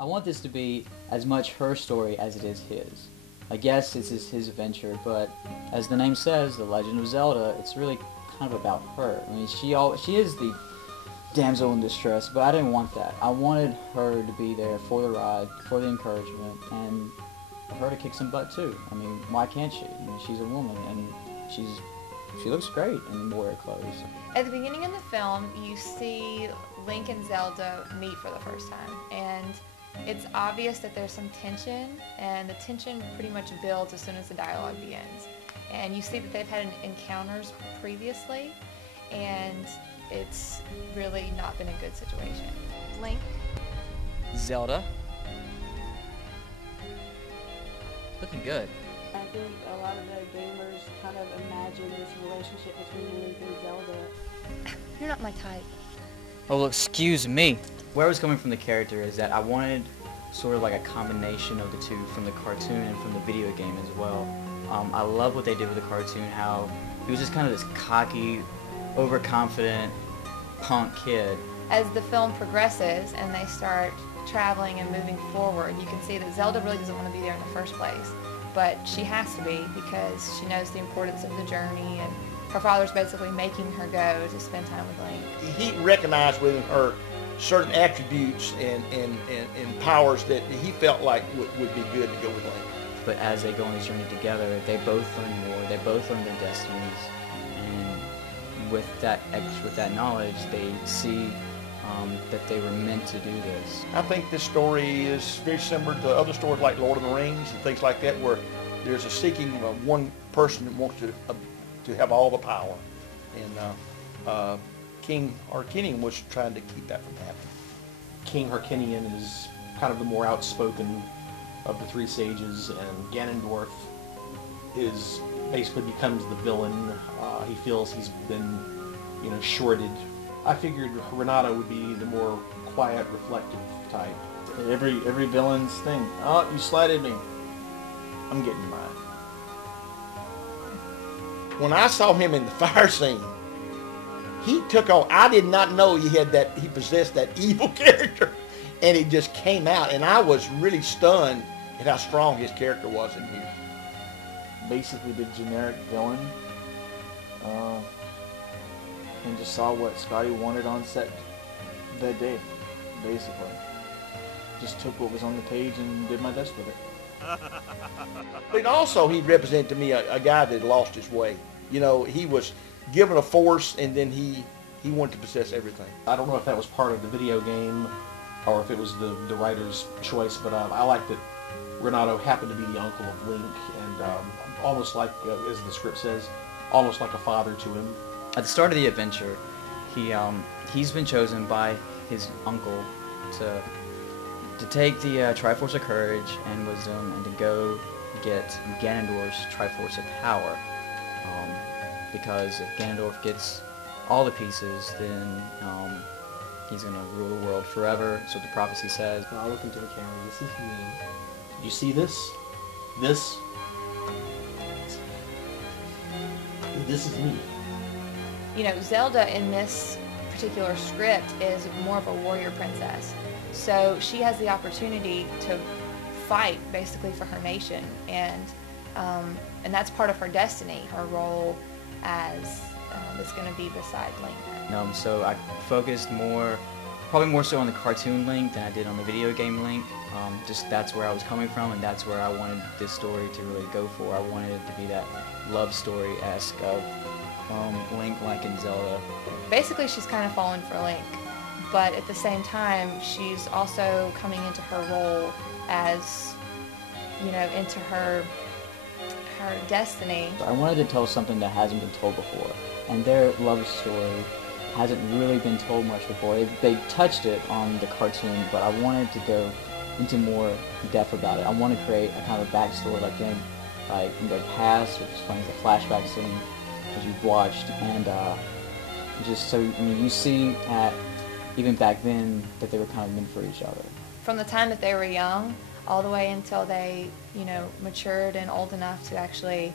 I want this to be as much her story as it is his. I guess this is his adventure, but as the name says, The Legend of Zelda, it's really kind of about her. I mean, she is the damsel in distress, but I didn't want that. I wanted her to be there for the ride, for the encouragement, and for her to kick some butt too. I mean, why can't she? I mean, she's a woman, and she looks great in warrior clothes. At the beginning of the film, you see Link and Zelda meet for the first time, and it's obvious that there's some tension, and the tension pretty much builds as soon as the dialogue begins. And you see that they've had encounters previously, and it's really not been a good situation. Link. Zelda. Looking good. I think a lot of the gamers kind of imagine this relationship between Link and Zelda. You're not my type. Oh, excuse me. Where I was coming from the character is that I wanted sort of like a combination of the two, from the cartoon and from the video game as well. I love what they did with the cartoon, how he was just kind of this cocky, overconfident punk kid. As the film progresses and they start traveling and moving forward, you can see that Zelda really doesn't want to be there in the first place, but she has to be because she knows the importance of the journey, and her father's basically making her go to spend time with Link. He recognized within her certain attributes and powers that he felt like would be good to go with Link. But as they go on this journey together, they both learn more, they both learn their destinies, and with that knowledge, they see that they were meant to do this. I think this story is very similar to other stories like Lord of the Rings and things like that, where there's a seeking of one person that wants to have all the power, and King Harkinian was trying to keep that from happening. King Harkinian is kind of the more outspoken of the three sages, and Ganondorf basically becomes the villain. He feels he's been, shorted. I figured Renato would be the more quiet, reflective type. Every villain's thing. Oh, you slighted me. I'm getting mine. When I saw him in the fire scene, he took on. I did not know he possessed that evil character, and it just came out, and I was really stunned at how strong his character was in here. Basically the generic villain, and just saw what Scotty wanted on set that day, basically. Just took what was on the page and did my best with it. But also he represented to me a guy that lost his way. He was given a force, and then he wanted to possess everything. I don't know if that was part of the video game or if it was the writer's choice, but I like that Renato happened to be the uncle of Link, and almost like, as the script says, almost like a father to him. At the start of the adventure, he's been chosen by his uncle to take the Triforce of Courage and Wisdom and to go get Ganondorf's Triforce of Power. Because if Ganondorf gets all the pieces, then he's going to rule the world forever. That's what the prophecy says. I'll look into the camera. This is me. You see this? This is me. Zelda in this particular script is more of a warrior princess. So she has the opportunity to fight basically for her nation, and that's part of her destiny, her role as is going to be beside Link. So I focused probably more so on the cartoon Link than I did on the video game Link. Just that's where I was coming from, and that's where I wanted this story to really go for. I wanted it to be that love story-esque of Link, and Zelda. Basically, she's kind of fallen for Link, but at the same time, she's also coming into her role as, into her destiny. I wanted to tell something that hasn't been told before, and their love story hasn't really been told much before. They touched it on the cartoon, but I wanted to go into more depth about it. I want to create a kind of backstory like in their past, which explains the flashback scene as you've watched, and just so, you see even back then that they were kind of meant for each other. From the time that they were young all the way until they, matured and old enough to actually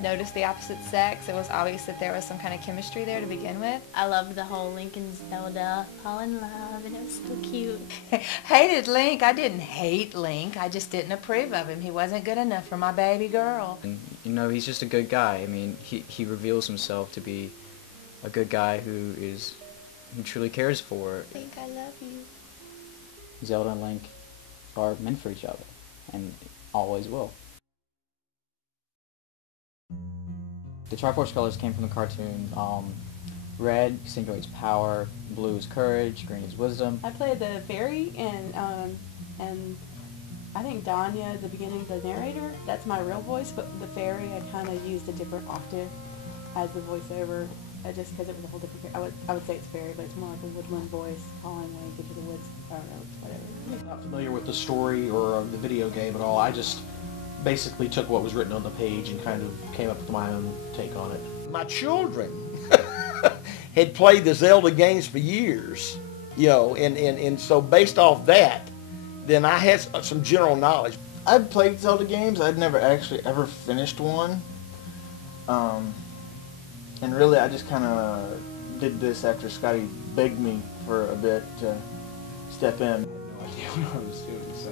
noticed the opposite sex. It was obvious that there was some kind of chemistry there to begin with. I loved the whole Link and Zelda fall in love, and it was so cute. Hated Link. I didn't hate Link. I just didn't approve of him. He wasn't good enough for my baby girl. And, you know, he's just a good guy. I mean, he reveals himself to be a good guy who truly cares for her. Link, I love you. Zelda and Link are meant for each other, and always will. The Triforce colors came from the cartoon. Red accentuates power, blue is courage, green is wisdom. I played the fairy, and I think Danya at the beginning, the narrator, that's my real voice, but the fairy, I kind of used a different octave as the voiceover, just because it was a whole different, I would say it's fairy, but it's more like a woodland voice calling Link into the woods, I don't know, whatever. I'm not familiar with the story or the video game at all. I just basically took what was written on the page and kind of came up with my own take on it. My children had played the Zelda games for years, you know, and so based off that, then I had some general knowledge. I'd played Zelda games. I'd never actually ever finished one. And really I just kind of did this after Scotty begged me for a bit to step in. I had no idea what I was doing, so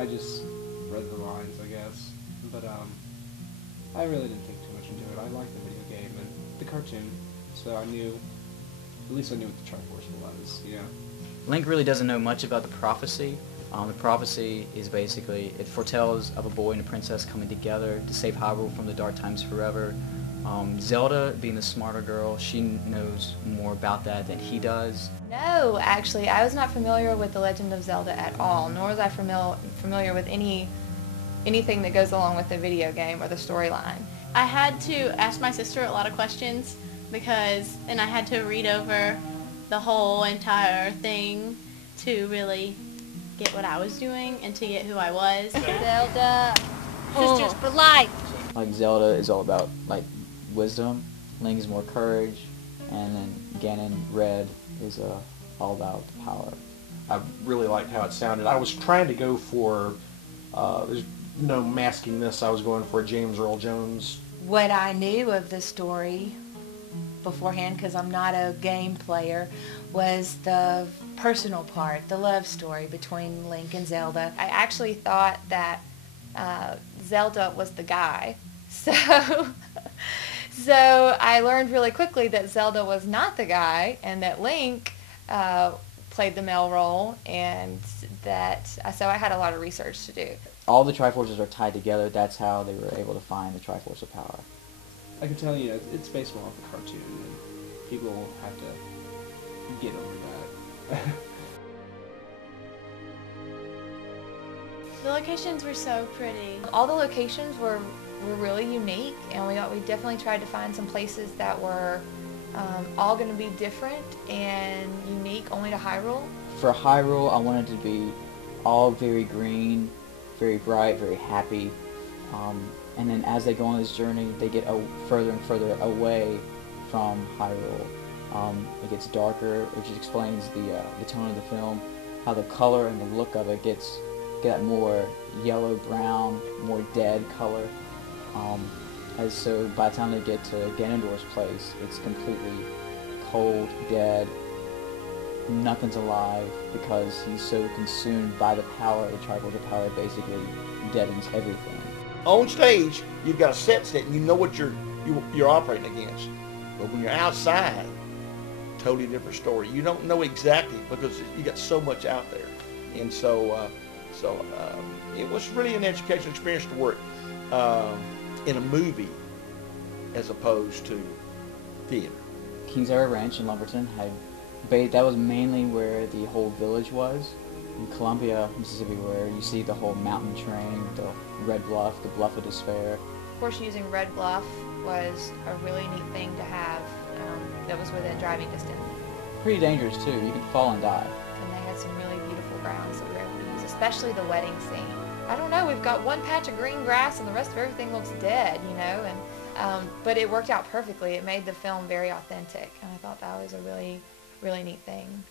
I just read the lines, I guess. But I really didn't think too much into it. I liked the video game and the cartoon, so I knew, at least I knew what the Triforce was, you know. Link really doesn't know much about the prophecy. The prophecy is basically, it foretells of a boy and a princess coming together to save Hyrule from the dark times forever. Zelda, being the smarter girl, she knows more about that than he does. No, actually, I was not familiar with The Legend of Zelda at all, nor was I familiar with anything that goes along with the video game or the storyline. I had to ask my sister a lot of questions and I had to read over the whole entire thing to really get what I was doing and to get who I was. Zelda. Sisters for life. Like Zelda is all about like wisdom, Link is more courage, and then Ganon, Red, is all about power. I really liked how it sounded. I was trying to go for, there's no masking this, I was going for a James Earl Jones. What I knew of the story beforehand, because I'm not a game player, was the personal part, the love story between Link and Zelda. I actually thought that Zelda was the guy, so I learned really quickly that Zelda was not the guy, and that Link played the male role, and so I had a lot of research to do. All the Triforces are tied together. That's how they were able to find the Triforce of Power. I can tell you, it's based more off the cartoon, and people have to get over that. The locations were so pretty. All the locations were really unique, and we definitely tried to find some places that were all going to be different and unique only to Hyrule. For Hyrule, I wanted to be all very green, very bright, very happy. And then as they go on this journey, they get further and further away from Hyrule. It gets darker, which explains the tone of the film, how the color and the look of it get that more yellow-brown, more dead color. So by the time they get to Ganondorf's place, it's completely cold, dead, nothing's alive, because he's so consumed by the power. The Triforce of Power basically deadens everything. On stage, you've got a set, and you know what you're operating against. But when you're outside, totally different story. You don't know exactly, because you got so much out there. And so it was really an educational experience to work in a movie as opposed to theater. Kings Era Ranch in Lumberton that was mainly where the whole village was. In Columbia, Mississippi, where you see the whole mountain train, the Red Bluff, the Bluff of Despair. Of course, using Red Bluff was a really neat thing to have that was within driving distance. Pretty dangerous too, you could fall and die. And they had some really beautiful grounds that we were able to use, especially the wedding scene. I don't know, we've got one patch of green grass and the rest of everything looks dead, you know, but it worked out perfectly. It made the film very authentic, and I thought that was a really, really neat thing.